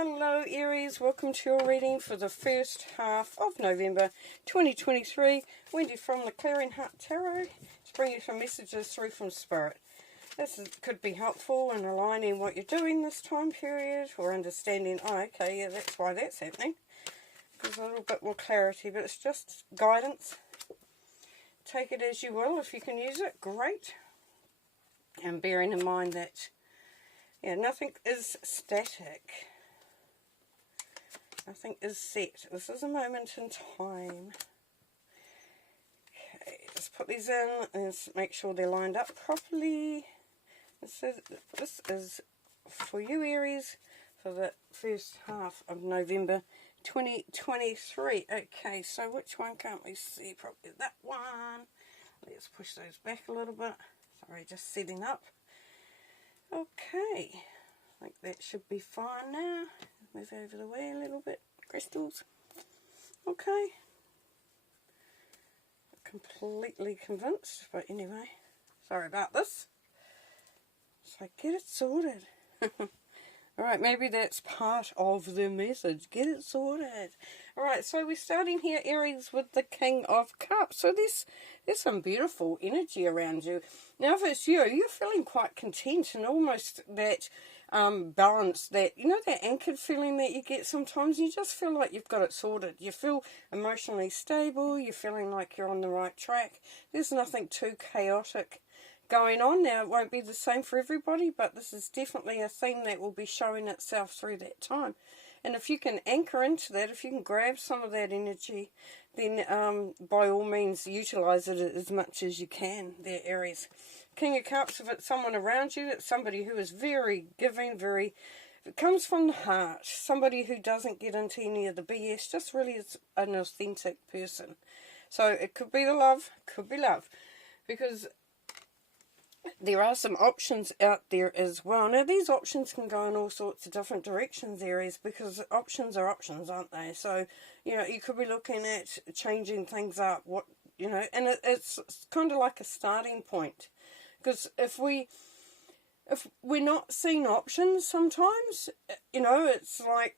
Hello Aries, welcome to your reading for the first half of November 2023. Wendy from the Clearing Heart Tarot to bring you some messages through from Spirit. Could be helpful in aligning what you're doing this time period or understanding, oh okay, yeah, that's why that's happening. Gives a little bit more clarity, but it's just guidance. Take it as you will. If you can use it, great. And bearing in mind that, yeah, nothing is static. Nothing is set. This is a moment in time. Okay, just put these in and make sure they're lined up properly. This is for you, Aries, for the first half of November 2023. Okay, so which one can't we see? Probably that one. Let's push those back a little bit. Sorry, just setting up. Okay, I think that should be fine now. Move over the way a little bit. Crystals. Okay. Completely convinced, but anyway. Sorry about this. So get it sorted. Alright, maybe that's part of the message. Get it sorted. Alright, so we're starting here, Aries, with the King of Cups. So there's some beautiful energy around you. Now, if it's you, you're feeling quite content and almost that balance, that, you know, that anchored feeling that you get sometimes. You just feel like you've got it sorted. You feel emotionally stable. You're feeling like you're on the right track. There's nothing too chaotic going on. Now, it won't be the same for everybody, but this is definitely a theme that will be showing itself through that time. And if you can anchor into that, if you can grab some of that energy, then by all means utilize it as much as you can there, Aries. King of Cups, if it's someone around you, it's somebody who is very giving, it comes from the heart, somebody who doesn't get into any of the BS, just really is an authentic person. So it could be the love, could be love, because there are some options out there as well. Now, these options can go in all sorts of different directions, Aries, because options are options, aren't they? So, you know, you could be looking at changing things up, and it's kind of like a starting point. Because if we're not seeing options sometimes, you know, it's like,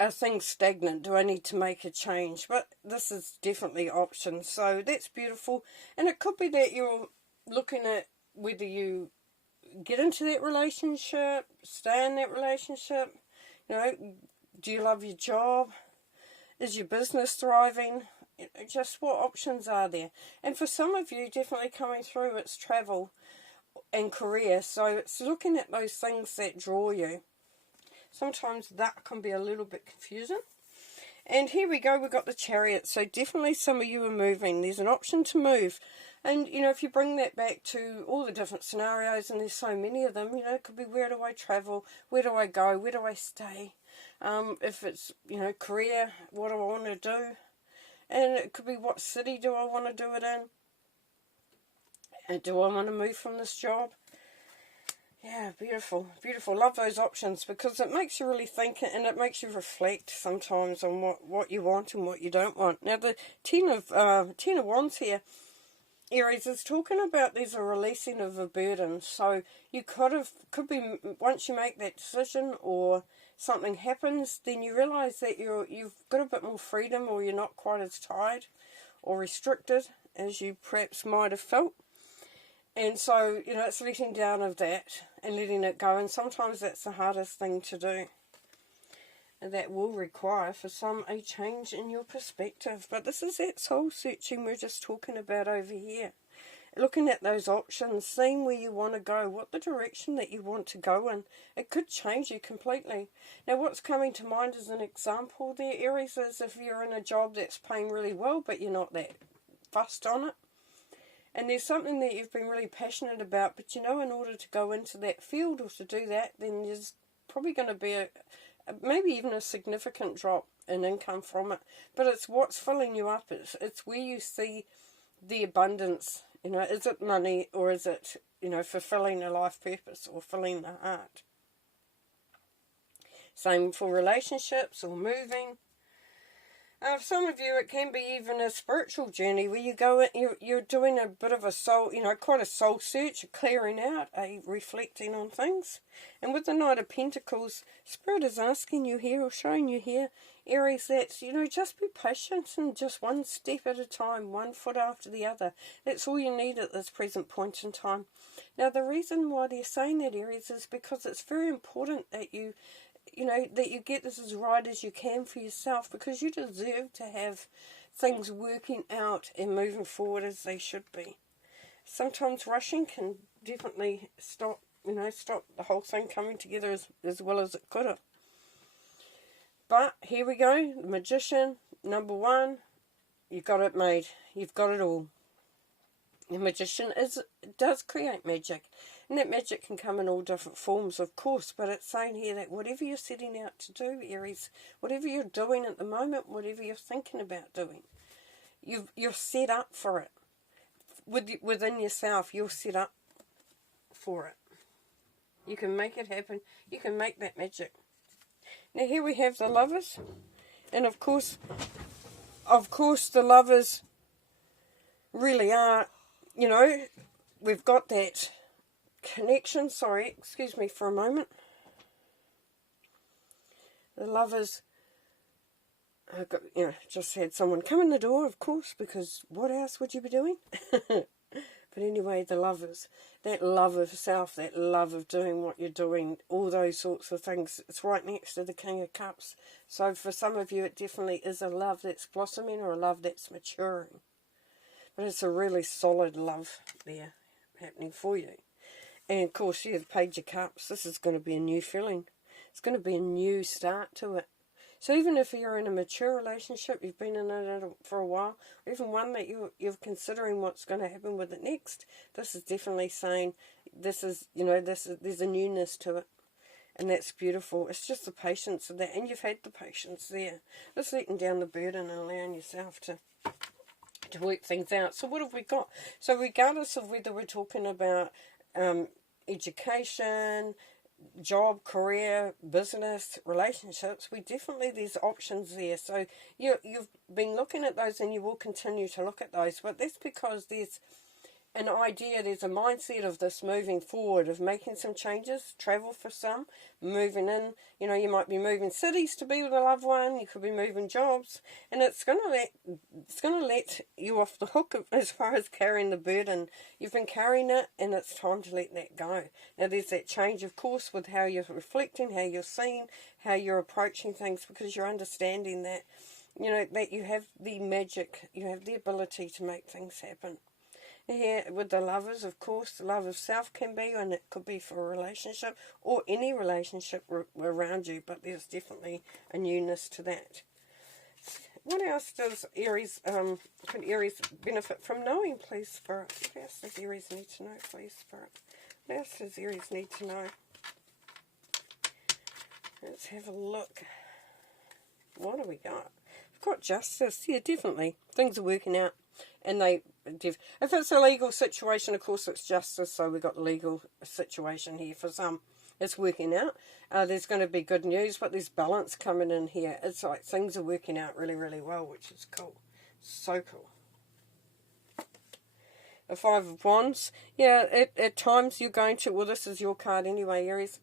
are things stagnant? Do I need to make a change? But this is definitely options. So that's beautiful. And it could be that you're looking at whether you get into that relationship, stay in that relationship. You know, do you love your job? Is your business thriving? Just what options are there? And for some of you, definitely coming through, it's travel and career. So it's looking at those things that draw you. Sometimes that can be a little bit confusing. And here we go, we've got the Chariot. So definitely some of you are moving. There's an option to move. And, you know, if you bring that back to all the different scenarios, and there's so many of them, you know, it could be, where do I travel? Where do I go? Where do I stay? If it's, you know, career, what do I want to do? And it could be, what city do I want to do it in? And do I want to move from this job? Yeah, beautiful, beautiful. Love those options, because it makes you really think, and it makes you reflect sometimes on what you want and what you don't want. Now, the Ten of Wands here, Aries, is talking about there's a releasing of a burden. So you could be, once you make that decision or something happens, then you realise that you've got a bit more freedom, or you're not quite as tied or restricted as you perhaps might have felt. And so, you know, it's letting down of that and letting it go. And sometimes that's the hardest thing to do. And that will require, for some, a change in your perspective. But this is that soul searching we're just talking about over here. Looking at those options, seeing where you want to go, what the direction that you want to go in. It could change you completely. Now, what's coming to mind as an example there, Aries, is if you're in a job that's paying really well, but you're not that fussed on it. And there's something that you've been really passionate about, but you know, in order to go into that field or to do that, then there's probably going to be maybe even a significant drop in income from it. But it's what's filling you up. It's where you see the abundance. You know, is it money, or is it, you know, fulfilling a life purpose or filling the heart? Same for relationships or moving. Some of you, it can be even a spiritual journey where you go, you're doing a bit of a soul, quite a soul search, a clearing out, a reflecting on things. And with the Knight of Pentacles, Spirit is asking you here, or showing you here, Aries, that, just be patient and just one step at a time, one foot after the other. That's all you need at this present point in time. Now, the reason why they're saying that, Aries, is because it's very important that you that you get this as right as you can for yourself, because you deserve to have things working out and moving forward as they should be. Sometimes rushing can definitely stop the whole thing coming together as well as it could have. But here we go, the Magician, number one, you got it made. You've got it all. The Magician does create magic. And that magic can come in all different forms, of course, but it's saying here that whatever you're setting out to do, Aries, whatever you're doing at the moment, whatever you're thinking about doing, you're set up for it. Within yourself, you're set up for it. You can make it happen. You can make that magic. Now here we have the Lovers. And of course the Lovers really are, we've got that connection. Sorry, excuse me for a moment. The Lovers, just had someone come in the door, of course, because what else would you be doing? But anyway, the Lovers, that love of self, that love of doing what you're doing, all those sorts of things, it's right next to the King of Cups. So for some of you, it definitely is a love that's blossoming or a love that's maturing. But it's a really solid love there happening for you. And of course, you have the Page of Cups. This is going to be a new feeling. It's going to be a new start to it. So even if you're in a mature relationship, you've been in it for a while, or even one that you're considering what's going to happen with it next, this is definitely saying there's a newness to it. And that's beautiful. It's just the patience of that. And you've had the patience there. Just letting down the burden and allowing yourself to work things out. So what have we got? So regardless of whether we're talking about education, job, career, business, relationships, there's options there. So you've been looking at those and you will continue to look at those. But that's because there's an idea, there's a mindset of this moving forward, of making some changes, travel for some, moving in, you might be moving cities to be with a loved one, you could be moving jobs, and it's going to let you off the hook as far as carrying the burden. You've been carrying it, and it's time to let that go. Now there's that change, of course, with how you're reflecting, how you're seeing, how you're approaching things, because you're understanding that, that you have the magic, you have the ability to make things happen. Here with the Lovers, of course, the love of self can be, and it could be for a relationship or any relationship around you, but there's definitely a newness to that. What else does Aries, could Aries benefit from knowing, please, Spirit? What else does Aries need to know, please, Spirit? What else does Aries need to know? Let's have a look. What do we got? We've got Justice. Yeah, definitely. Things are working out. And if it's a legal situation, of course it's justice, so we've got the legal situation here. For some, it's working out. There's going to be good news, but there's balance coming in here. It's like things are working out really, really well, which is cool. So cool. The Five of Wands. Yeah, at times you're going to, well, this is your card anyway, Aries.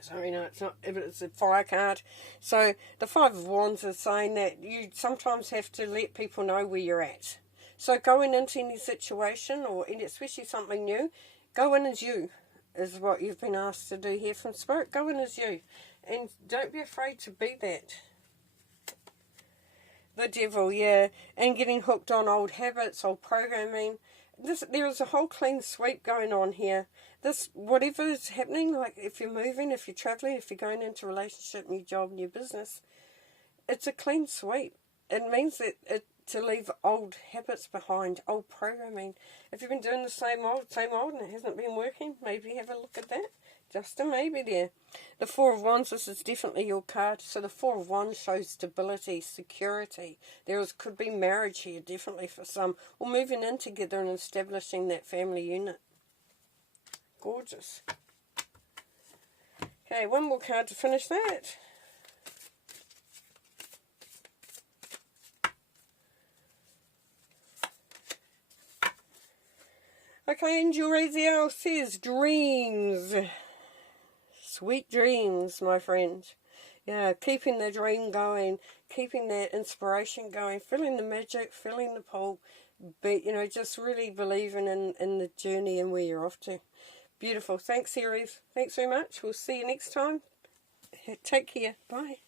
Sorry, no, it's not, it's a fire card. So the Five of Wands is saying that you sometimes have to let people know where you're at. So going into any situation, or especially something new, go in as you, is what you've been asked to do here from Spirit. Go in as you. And don't be afraid to be that. The Devil, yeah. And getting hooked on old habits, old programming. There is a whole clean sweep going on here. Whatever is happening, like if you're moving, if you're travelling, if you're going into a relationship, new job, new business, it's a clean sweep. It means that to leave old habits behind, old programming. If you've been doing the same old, and it hasn't been working, maybe have a look at that. Just a maybe there. The Four of Wands, this is definitely your card. So the Four of Wands shows stability, security. Could be marriage here, definitely for some. Or moving in together and establishing that family unit. Gorgeous. Okay, one more card to finish that. Archangel Raziel says dreams. Sweet dreams, my friend. Yeah, keeping the dream going, keeping that inspiration going, feeling the magic, feeling the pull, but, you know, just really believing in the journey and where you're off to. Beautiful. Thanks, Aries. Thanks very much. We'll see you next time. Take care. Bye.